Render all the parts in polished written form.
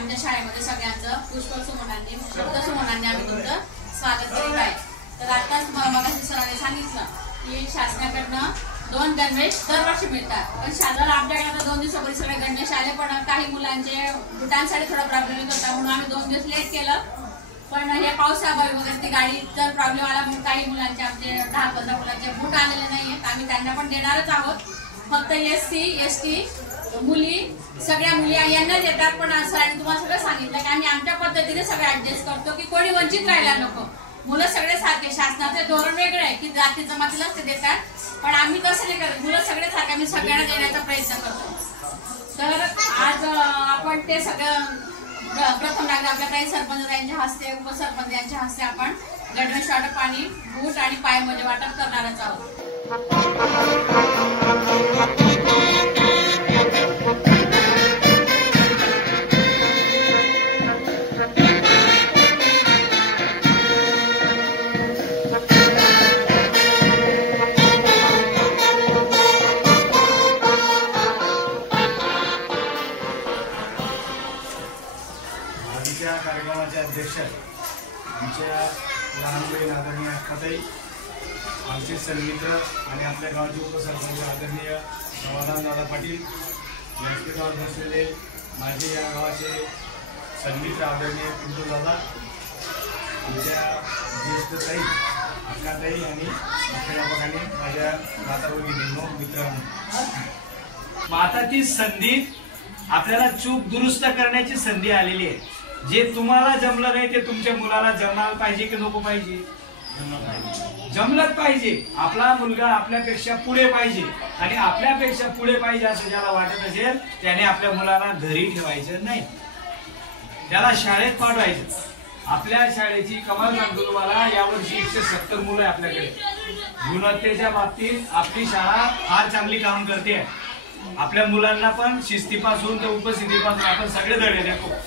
आमच्या शाळेमध्ये सगळ्यांचं पुष्पसुमनांनी शब्दसुमनांनी आम्ही तुमचं स्वागत करीत आहे। तर आताच मगाशी सरांनी सांगितलं की शासनाकडनं 2 गणवेश दरवर्षी मिळतात, पण शाळेला आमच्याकडे आता 2 दिवसापूर्वी सगळे गणवेश आले, पण काही मुलांचे बुटांसाठी थोडा प्रॉब्लेम येत होता म्हणून आम्ही 2 दिवस लेट केलं। पण हे पावसामुळे वगैरे ती गाडी जर प्रॉब्लेम आला म्हणून काही मुलांचे आमचे 10-15 मुलांचे बूट आलेले नाहीयेत, आम्ही त्यांना पण देणारच आहोत। फक्त SC ST मुली सगळ्या मुली यांनाच येतात, पण असं तुम्हाला सगळं सांगितलं की आम्ही आमच्या पद्धतीने सगळं ऍडजस्ट करतो की कोणी वंचित राहायला नको। मुलं सगळे सारखे, शासनाचे धोरण वेगळे आहे की जाती जमातीलाच ते देतात, पण आम्ही तसं नाही करत, मुलं सगळे सारखे आम्ही सगळ्यांना देण्याचा प्रयत्न करतो। तर आज आपण ते सगळं प्रथम आपल्या काही सरपंच यांच्या हस्ते उपसरपंच यांच्या हस्ते आपण गणवेश वाटप आणि बूट आणि पायमोजे वाटप करणारच आहोत। आजच्या कार्यक्रमाचे अध्यक्ष आमच्या लहान बहीण आदरणीय अक्काताई, आमचे सन्मित्र आणि आपल्या गावचे उपसरपंच आदरणीय समाधानदादा पाटील, व्यासपीठावर बसलेले माझे या गावाचे सन्मित्र आदरणीय पिंटू दादा, आमच्या ज्येष्ठ ताई अक्काताई आणि मुख्याध्यापकांनी, माझ्या माताभगिनींनो, मित्रांनो, आता ती संधी आपल्याला चूक दुरुस्त करण्याची संधी आलेली आहे। जे तुम्हाला जमलं नाही ते तुमच्या मुलाला जमणार पाहिजे की नको पाहिजे? जमलंच पाहिजे। आपला मुलगा आपल्यापेक्षा पुढे पाहिजे, आणि आपल्यापेक्षा पुढे पाहिजे असं ज्याला वाटत असेल त्याने आपल्या मुलाला घरी ठेवायचं नाही, त्याला शाळेत पाठवायचं। आपल्या शाळेची कमाल सांगतो तुम्हाला, यावर्षी 170 मुलं आहे आपल्याकडे। गुणवत्तेच्या बाबतीत आपली शाळा फार चांगली काम करते। आपल्या मुलांना पण शिस्तीपासून ते उपस्थितीपासून आपण सगळे धडे देतो।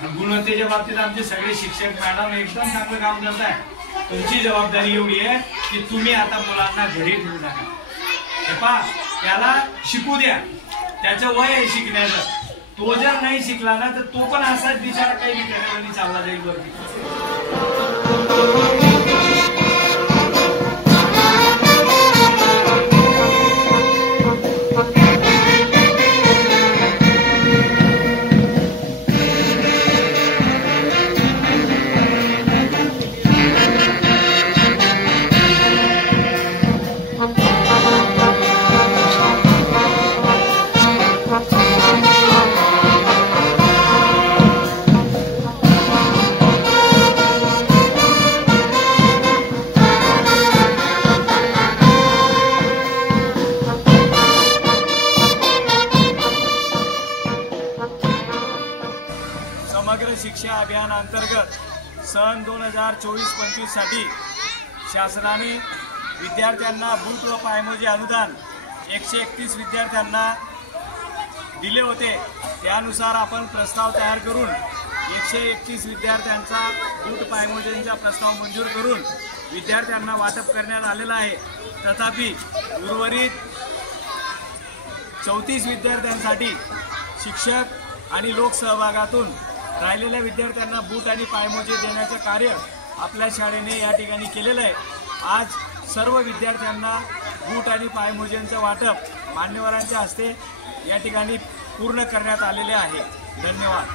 गुणवत्तेच्या बाबतीत आमचे सगळे शिक्षक मॅडम एकदम चांगलं काम करत आहे। तुमची जबाबदारी एवढी आहे की तुम्ही आता मुलांना घरी ठेवू नका। हे पहा, त्याला शिकू द्या, त्याचं वय आहे शिकण्याचं। तो जर नाही शिकला ना तर तो पण असाच बिचारा काही ठिकाणी चालला जाईल वरती। समग्र शिक्षा अभियान अंतर्गत सन 2024-25 साठी शासनाने विद्यार्थ्यांना बूट व पायमोजे अनुदान 131 विद्यार्थ्यांना दिले होते। त्यानुसार आपण प्रस्ताव तयार करून 131 विद्यार्थ्यांचा बूट पायमोजेंचा प्रस्ताव मंजूर करून विद्यार्थ्यांना वाटप करण्यात आलेला आहे। तथापि उर्वरित 34 विद्यार्थ्यांसाठी शिक्षक आणि लोकसहभागातून राहिलेल्या विद्यार्थ्यांना बूट आणि पायमोजे देण्याचे कार्य आपल्या शाळेने या ठिकाणी केलेलं आहे। आज सर्व विद्यार्थ्यांना बूट आणि पायमोजेंचं वाटप मान्यवरांच्या हस्ते या ठिकाणी पूर्ण करण्यात आलेले आहे। धन्यवाद।